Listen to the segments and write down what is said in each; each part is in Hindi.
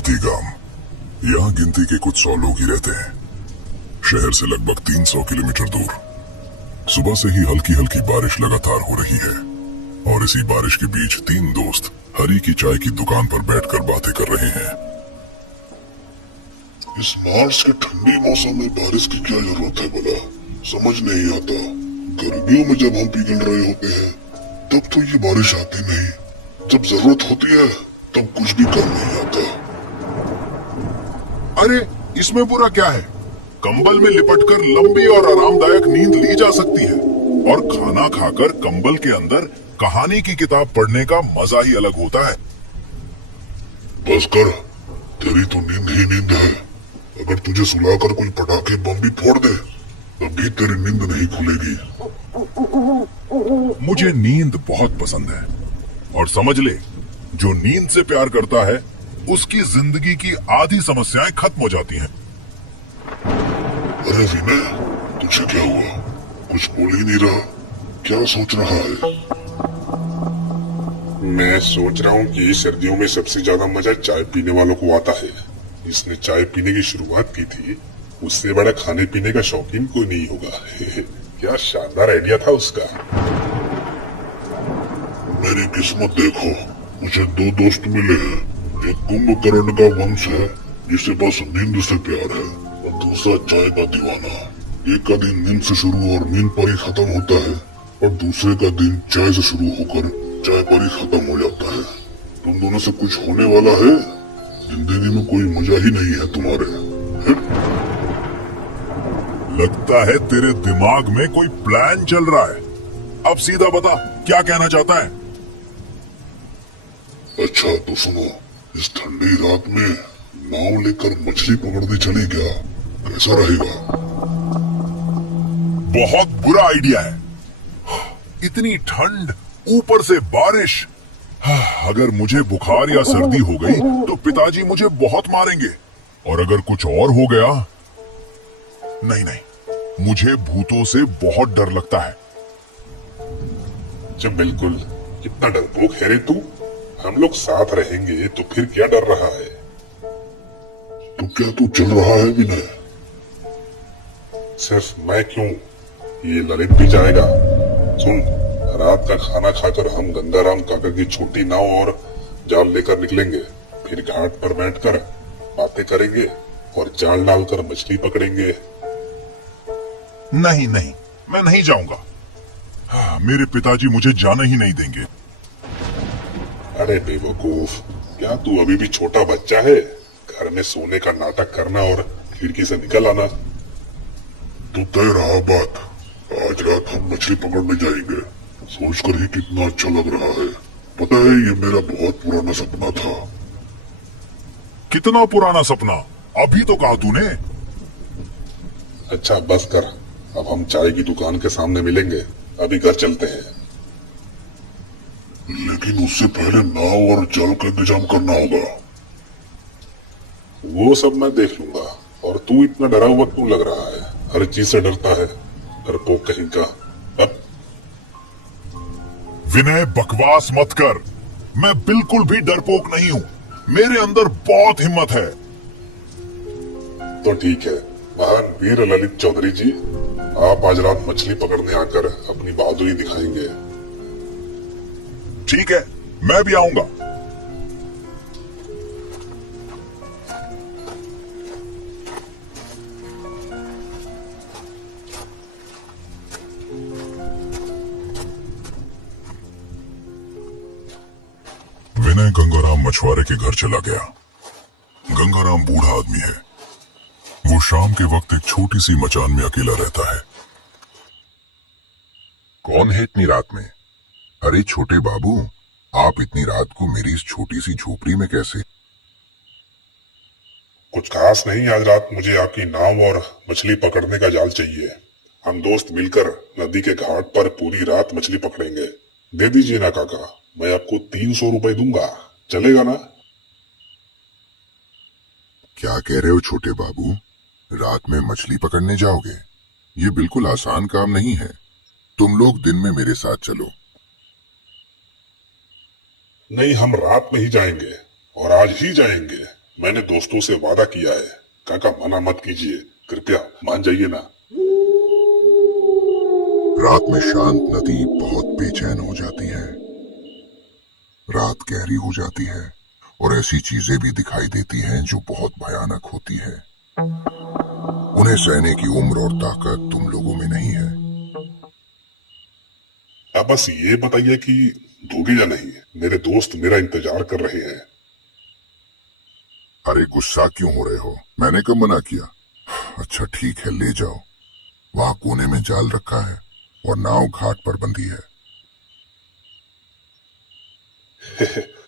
नौती गांव। यहाँ गिनती के कुछ 100 लोग ही रहते हैं। शहर से लगभग 300 किलोमीटर दूर। सुबह से ही हल्की हल्की बारिश लगातार हो रही है और इसी बारिश के बीच 3 दोस्त हरी की चाय की दुकान पर बैठकर बातें कर रहे हैं। इस मार्च के ठंडी मौसम में बारिश की क्या जरूरत है भला? समझ नहीं आता। गर्मियों में जब हम पिघल रहे होते हैं तब तो ये बारिश आती नहीं। जब जरूरत होती है तब कुछ भी काम नहीं आता। अरे इसमें बुरा क्या है? कंबल में लिपटकर लंबी और आरामदायक नींद ली जा सकती है और खाना खाकर कंबल के अंदर कहानी की किताब पढ़ने का मजा ही अलग होता है। बस कर, तेरी तो नींद ही नींद है। अगर तुझे सुलाकर कोई पटाखे बम भी फोड़ दे तब भी तेरी नींद नहीं खुलेगी। मुझे नींद बहुत पसंद है और समझ ले, जो नींद से प्यार करता है उसकी जिंदगी की आधी समस्याएं खत्म हो जाती हैं। अरे विनय, तुझे क्या हुआ? कुछ बोल ही नहीं रहा। क्या सोच रहा है? मैं सोच रहा हूँ कि सर्दियों में सबसे ज्यादा मजा चाय पीने वालों को आता है। जिसने चाय पीने की शुरुआत की थी उससे बड़ा खाने पीने का शौकीन कोई नहीं होगा। क्या शानदार आइडिया था उसका। मेरी किस्मत देखो, मुझे 2 दोस्त मिले हैं। एक कुंभकर्ण का वंश है जिसे बस नींद से प्यार है और दूसरा चाय का दीवाना। एक का दिन नींद से शुरू और नींद पर ही खत्म होता है और दूसरे का दिन चाय से शुरू होकर चाय पर ही खत्म हो जाता है। तुम दोनों से कुछ होने वाला है? जिंदगी में कोई मजा ही नहीं है तुम्हारे। लगता है तेरे दिमाग में कोई प्लान चल रहा है। अब सीधा बता, क्या कहना चाहता है? अच्छा तो सुनो, इस ठंडी रात में नाव लेकर मछली पकड़ने चले क्या? कैसा रहेगा? बहुत बुरा आइडिया है। इतनी ठंड, ऊपर से बारिश। अगर मुझे बुखार या सर्दी हो गई तो पिताजी मुझे बहुत मारेंगे। और अगर कुछ और हो गया, नहीं नहीं, मुझे भूतों से बहुत डर लगता है। जब बिल्कुल, कितना डरपोक है रे तू। हम लोग साथ रहेंगे तो फिर क्या डर रहा है? तो क्या तू चल रहा है विनय? सिर्फ मैं क्यों, ये ललित भी जाएगा। सुन, रात का खाना खाकर हम गंगाराम काका की छोटी नाव और जाल लेकर निकलेंगे। फिर घाट पर बैठकर बातें करेंगे और जाल डालकर मछली पकड़ेंगे। नहीं नहीं, मैं नहीं जाऊंगा। मेरे पिताजी मुझे जाने ही नहीं देंगे। अरे बेवकूफ, क्या तू अभी भी छोटा बच्चा है? घर में सोने का नाटक करना और खिड़की से निकल आना। तो तय रहा बात, आज रात हम मछली पकड़ने जाएंगे। सोचकर ही कितना अच्छा लग रहा है। पता है, ये मेरा बहुत पुराना सपना था। कितना पुराना सपना? अभी तो कहा तूने। अच्छा बस कर, अब हम चाय की दुकान के सामने मिलेंगे। अभी घर चलते हैं। लेकिन उससे पहले नाव और जाल का इंतजाम करना होगा। वो सब मैं देख लूंगा। और तू इतना डरा हुआ क्यों लग रहा है? हर चीज से डरता है, डरपोक कहीं का। अब विनय, बकवास मत कर। मैं बिल्कुल भी डरपोक नहीं हूँ। मेरे अंदर बहुत हिम्मत है। तो ठीक है, महान वीर ललित चौधरी जी, आप आज रात मछली पकड़ने आकर अपनी बहादुरी दिखाएंगे। ठीक है, मैं भी आऊंगा। विनय गंगाराम मछुआरे के घर चला गया। गंगाराम बूढ़ा आदमी है। वो शाम के वक्त एक छोटी सी मचान में अकेला रहता है। कौन है इतनी रात में? अरे छोटे बाबू, आप इतनी रात को मेरी इस छोटी सी झोपड़ी में कैसे? कुछ खास नहीं, आज रात मुझे आपकी नाव और मछली पकड़ने का जाल चाहिए। हम दोस्त मिलकर नदी के घाट पर पूरी रात मछली पकड़ेंगे। दे दीजिए ना काका, मैं आपको 300 रुपए दूंगा। चलेगा ना? क्या कह रहे हो छोटे बाबू? रात में मछली पकड़ने जाओगे? ये बिल्कुल आसान काम नहीं है। तुम लोग दिन में मेरे साथ चलो। नहीं, हम रात में ही जाएंगे और आज ही जाएंगे। मैंने दोस्तों से वादा किया है। काका मना मत कीजिए, कृपया मान जाइए ना। रात में शांत नदी बहुत बेचैन हो जाती है। रात गहरी हो जाती है और ऐसी चीजें भी दिखाई देती हैं जो बहुत भयानक होती है। उन्हें सहने की उम्र और ताकत तुम लोगों में नहीं है। आप बस ये बताइए कि दोगे या नहीं। मेरे दोस्त मेरा इंतजार कर रहे हैं। अरे गुस्सा क्यों हो रहे हो? मैंने कब मना किया? अच्छा ठीक है, ले जाओ। वहां कोने में जाल रखा है और नाव घाट पर बंधी है।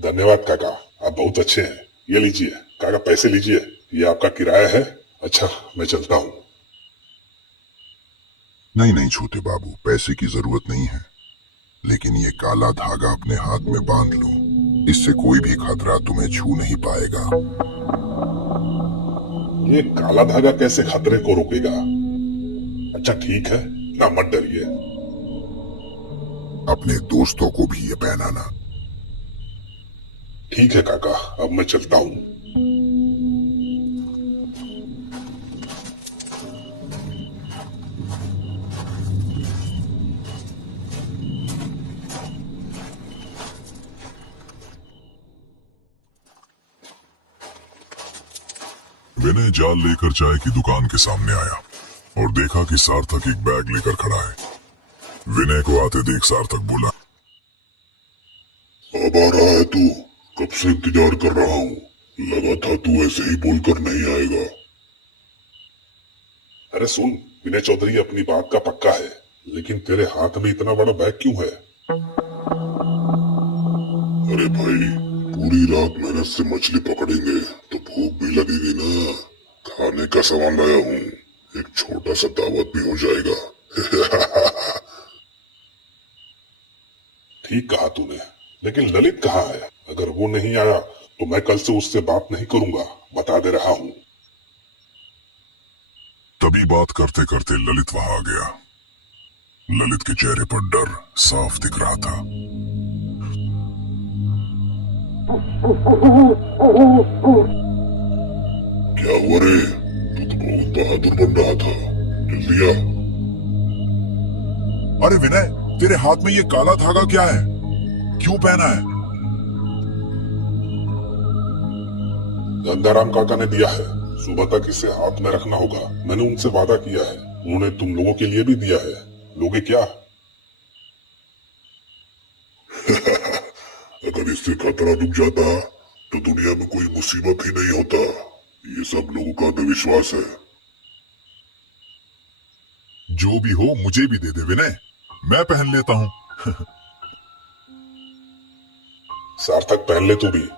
धन्यवाद काका, आप बहुत अच्छे हैं। ये लीजिए काका, पैसे लीजिए, ये आपका किराया है। अच्छा मैं चलता हूँ। नहीं नहीं छोटे बाबू, पैसे की जरूरत नहीं है, लेकिन ये काला धागा अपने हाथ में बांध लो। इससे कोई भी खतरा तुम्हें छू नहीं पाएगा। ये काला धागा कैसे खतरे को रोकेगा? अच्छा ठीक है, ना मत डरिए। अपने दोस्तों को भी ये पहनाना। ठीक है काका, अब मैं चलता हूँ। विनय जाल लेकर चाय की दुकान के सामने आया और देखा कि सार्थक एक बैग लेकर खड़ा है। विनय को आते देख सार्थक बोला, अब आ रहा है तू? कब से इंतजार कर रहा हूँ। लगा था तू ऐसे ही बोलकर नहीं आएगा। अरे सुन, विनय चौधरी अपनी बात का पक्का है, लेकिन तेरे हाथ में इतना बड़ा बैग क्यों है? अरे भाई, पूरी रात मेहनत से मछली पकड़ेंगे तो भूख भी लगेगी ना। खाने का सामान लाया हूँ, एक छोटा सा दावत भी हो जाएगा। ठीक कहा तूने, लेकिन ललित कहाँ है? अगर वो नहीं आया तो मैं कल से उससे बात नहीं करूंगा, बता दे रहा हूँ। तभी बात करते करते ललित वहां आ गया। ललित के चेहरे पर डर साफ दिख रहा था। क्या हुआ रे? तू तो बहुत बहादुर बन रहा था। जल्दी आ। अरे विनय, तेरे हाथ में ये काला धागा क्या है? क्यों पहना है? गंगाराम काका ने दिया है, सुबह तक इसे हाथ में रखना होगा। मैंने उनसे वादा किया है, उन्होंने तुम लोगों के लिए भी दिया है। लोगे क्या? अगर इससे खतरा रुक जाता तो दुनिया में कोई मुसीबत ही नहीं होता। ये सब लोगों का अंधविश्वास है। जो भी हो मुझे भी दे दे विनय, मैं पहन लेता हूं। सार्थक पहन ले तू भी।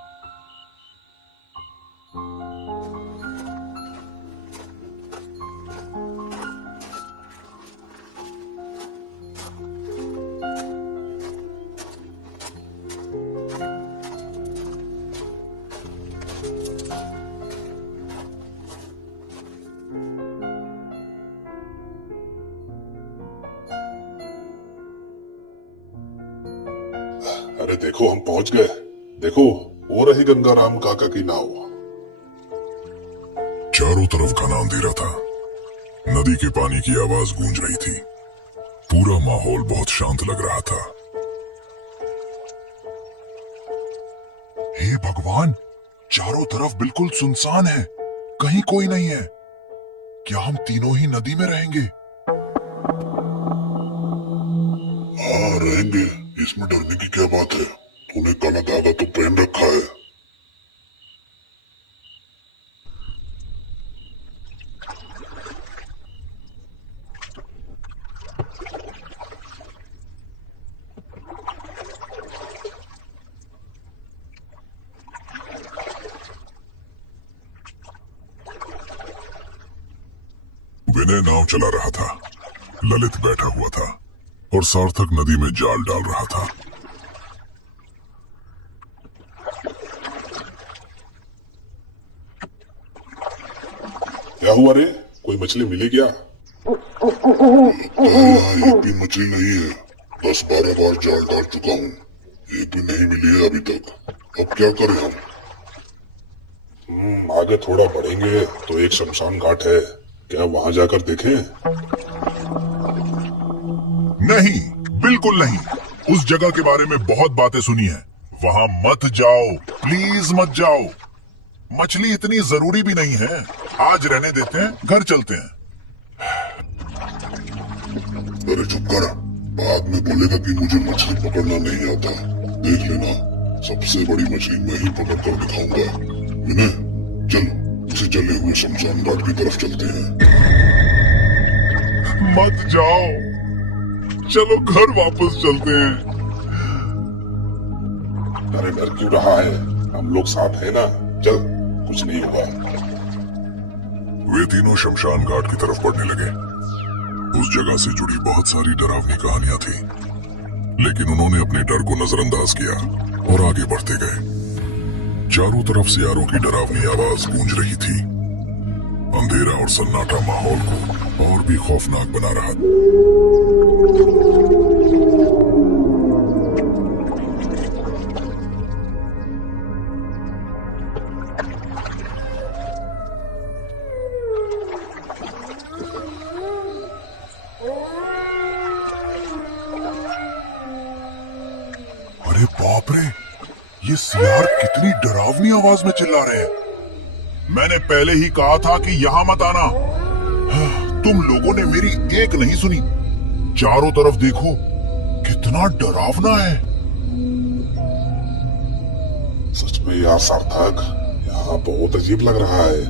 अरे देखो हम पहुंच गए। देखो हो रही गंगाराम काका की नाव। चारों तरफ घना अंधेरा था। नदी के पानी की आवाज गूंज रही थी। पूरा माहौल बहुत शांत लग रहा था। हे भगवान, चारों तरफ बिल्कुल सुनसान है, कहीं कोई नहीं है। क्या हम तीनों ही नदी में रहेंगे? हाँ रहेंगे, इसमें डरने की क्या बात है। तूने काला धागा तो पहन रखा है। विनय नाव चला रहा था, ललित बैठा हुआ था और सार्थक नदी में जाल डाल रहा था। क्या हुआ रे, कोई मछली मिली क्या? यहाँ एक भी मछली नहीं है। 10-12 बार जाल डाल चुका हूँ, एक भी नहीं मिली है अभी तक। अब क्या करें हम? आगे थोड़ा बढ़ेंगे तो एक शमशान घाट है, क्या वहां जाकर देखें? नहीं, बिल्कुल नहीं। उस जगह के बारे में बहुत बातें सुनी है। वहां मत जाओ, प्लीज मत जाओ। मछली इतनी जरूरी भी नहीं है। आज रहने देते हैं, घर चलते हैं। अरे चुप कर, बाद में बोलेगा कि मुझे मछली पकड़ना नहीं आता। देख लेना, सबसे बड़ी मछली मैं ही पकड़ कर दिखाऊंगा। विनय, चलो उसे जले हुए शमशान घाट की तरफ चलते हैं। मत जाओ, चलो घर वापस चलते हैं। अरे डर क्यों रहा है? हम लोग साथ हैं ना, चल कुछ नहीं होगा। वे तीनों शमशान घाट की तरफ बढ़ने लगे। उस जगह से जुड़ी बहुत सारी डरावनी कहानियां थी, लेकिन उन्होंने अपने डर को नजरअंदाज किया और आगे बढ़ते गए। चारों तरफ सियारों की डरावनी आवाज गूंज रही थी। अंधेरा और सन्नाटा माहौल को और भी खौफनाक बना रहा था। अरे बाप रे, ये सियार कितनी डरावनी आवाज में चिल्ला रहे हैं। मैंने पहले ही कहा था कि यहां मत आना। तुम लोगों ने मेरी एक नहीं सुनी। चारों तरफ देखो, कितना डरावना है। सच में यार सार्थक, यहाँ बहुत अजीब लग रहा है।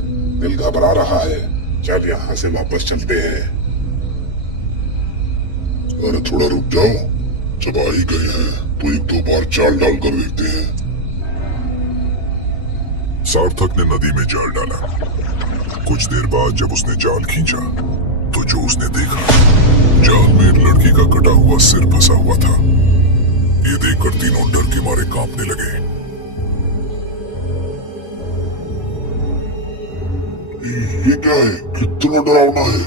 दिल घबरा रहा है। चल यहाँ से वापस चलते हैं। अरे थोड़ा रुक जाओ, जब आ ही गए हैं तो एक दो बार चाल डाल कर देखते हैं। सार्थक ने नदी में जाल डाला। कुछ देर बाद जब उसने जाल खींचा तो जो उसने देखा, जाल में एक लड़की का कटा हुआ सिर फंसा हुआ था। ये देखकर तीनों डर के मारे कांपने लगे। ये क्या है? कितना डरावना है।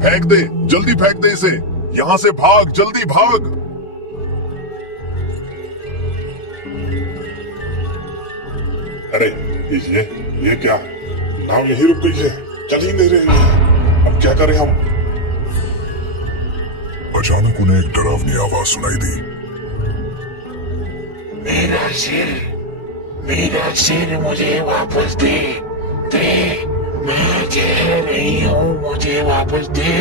फेंक दे, जल्दी फेंक दे इसे। यहां से भाग, जल्दी भाग। अरे ये क्या? नाव यहीं रुक गई है, चल ही नहीं रही है। अब क्या करें हम? अचानक उन्हें एक डरावनी आवाज सुनाई दी। मेरा सिर मुझे वापस दे। मैं कह रही हूँ, मुझे वापस दे।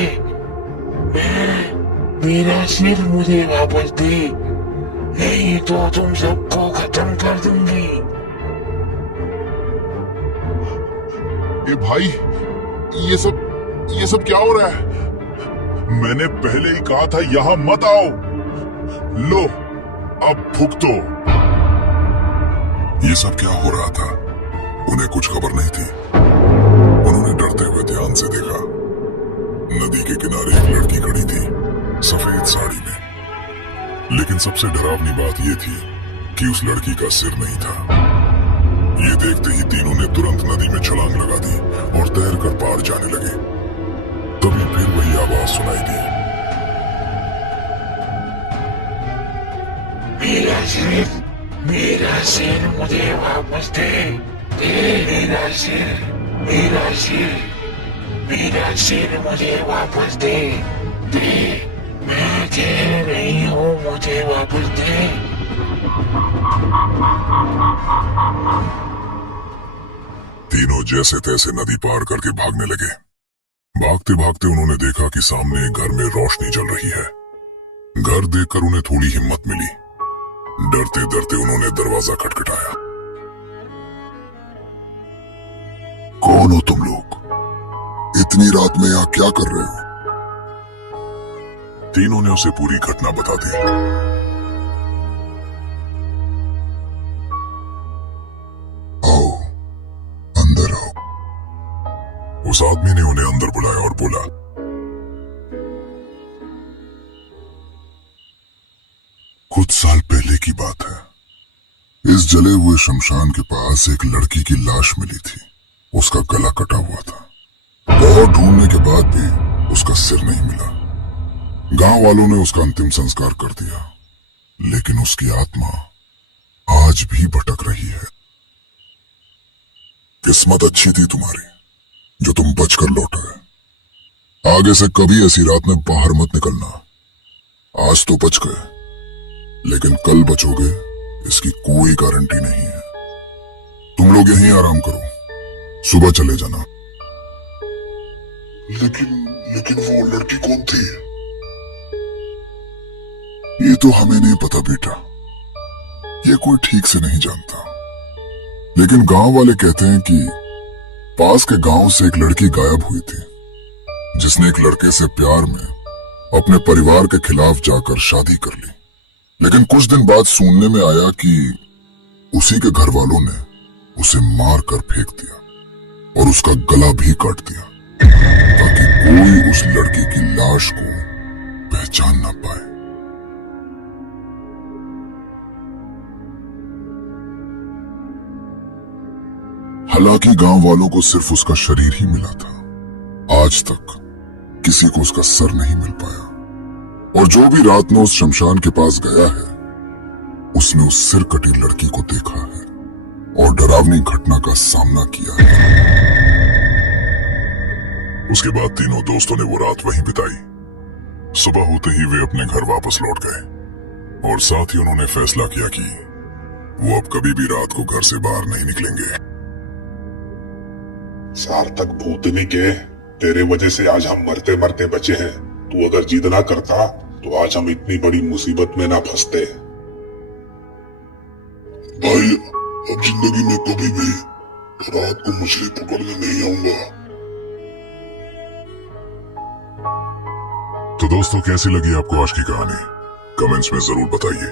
मेरा सिर मुझे वापस दे, नहीं तो तुम सबको खत्म कर दूंगी। ए भाई, ये सब क्या हो रहा है? मैंने पहले ही कहा था यहां मत आओ। लो, अब भुगतो। ये सब क्या हो रहा था? उन्हें कुछ खबर नहीं थी। उन्होंने डरते हुए ध्यान से देखा। नदी के किनारे एक लड़की खड़ी थी, सफेद साड़ी में। लेकिन सबसे डरावनी बात यह थी कि उस लड़की का सिर नहीं था। ये देखते ही तीनों ने तुरंत नदी में छलांग लगा दी और तैरकर पार जाने लगे। तभी फिर वही आवाज सुनाई दी। मेरा सिर मुझे वापस दे। मेरा सिर मुझे वापस दे। मैं कह रही हूँ, मुझे वापस दे। तीनों जैसे तैसे नदी पार करके भागने लगे। भागते भागते उन्होंने देखा कि सामने एक घर में रोशनी जल रही है। घर देखकर उन्हें थोड़ी हिम्मत मिली। डरते डरते उन्होंने दरवाजा खटखटाया। कौन हो तुम लोग? इतनी रात में यहाँ क्या कर रहे हो? तीनों ने उसे पूरी घटना बता दी। आओ, अंदर आओ। उस आदमी ने उन्हें अंदर बुलाया और बोला, कुछ साल पहले की बात है। इस जले हुए शमशान के पास एक लड़की की लाश मिली थी। उसका गला कटा हुआ था। बहुत ढूंढने के बाद भी उसका सिर नहीं मिला। गांव वालों ने उसका अंतिम संस्कार कर दिया, लेकिन उसकी आत्मा आज भी भटक रही है। किस्मत अच्छी थी तुम्हारी जो तुम बचकर लौटे। आगे से कभी ऐसी रात में बाहर मत निकलना। आज तो बच गए, लेकिन कल बचोगे इसकी कोई गारंटी नहीं है। तुम लोग यहीं आराम करो, सुबह चले जाना। लेकिन वो लड़की कौन थी? ये तो हमें नहीं पता बेटा, ये कोई ठीक से नहीं जानता। लेकिन गांव वाले कहते हैं कि पास के गांव से एक लड़की गायब हुई थी, जिसने एक लड़के से प्यार में अपने परिवार के खिलाफ जाकर शादी कर ली। लेकिन कुछ दिन बाद सुनने में आया कि उसी के घर वालों ने उसे मार कर फेंक दिया और उसका गला भी काट दिया, ताकि कोई उस लड़की की लाश को पहचान ना पाए। हालांकि गांव वालों को सिर्फ उसका शरीर ही मिला था। आज तक किसी को उसका सर नहीं मिल पाया। और जो भी रात में उस शमशान के पास गया है, उसने उस सिर कटी लड़की को देखा है और डरावनी घटना का सामना किया है। उसके बाद तीनों दोस्तों ने वो रात वहीं बिताई। सुबह होते ही वे अपने घर वापस लौट गए और साथ ही उन्होंने फैसला किया कि वो अब कभी भी रात को घर से बाहर नहीं निकलेंगे। सार्थक भूतनी के, तेरे वजह से आज हम मरते मरते बचे हैं। तू अगर जिद ना करता तो आज हम इतनी बड़ी मुसीबत में ना फंसते। भाई, अब जिंदगी में कभी भी रात को मछली पकड़ने नहीं आऊंगा। तो दोस्तों, कैसी लगी आपको आज की कहानी? कमेंट्स में जरूर बताइए।